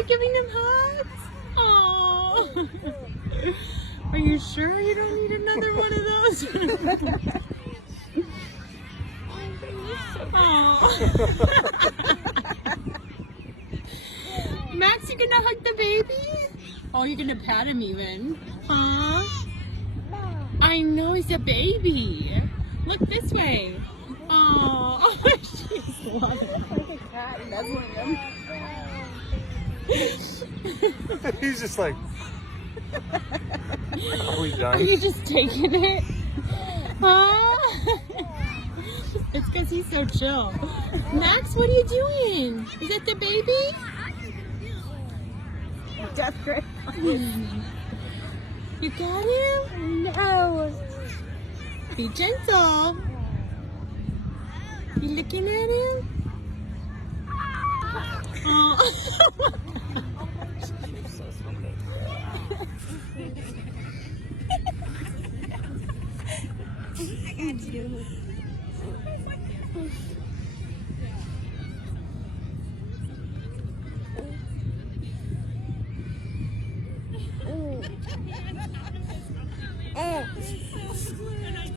you giving him hugs? Oh. Are you sure you don't need another one of those? Oh. Max, you gonna hug the baby? Oh, you're gonna pat him even? Huh? I know he's a baby. Look this way. Oh, she's loving it. Like a cat nuzzling him. He's just like, are we done? Are you just taking it? Huh? It's because he's so chill. Max, what are you doing? Is that the baby? Death grip. You got him? No. Be gentle. You looking at him? I got you.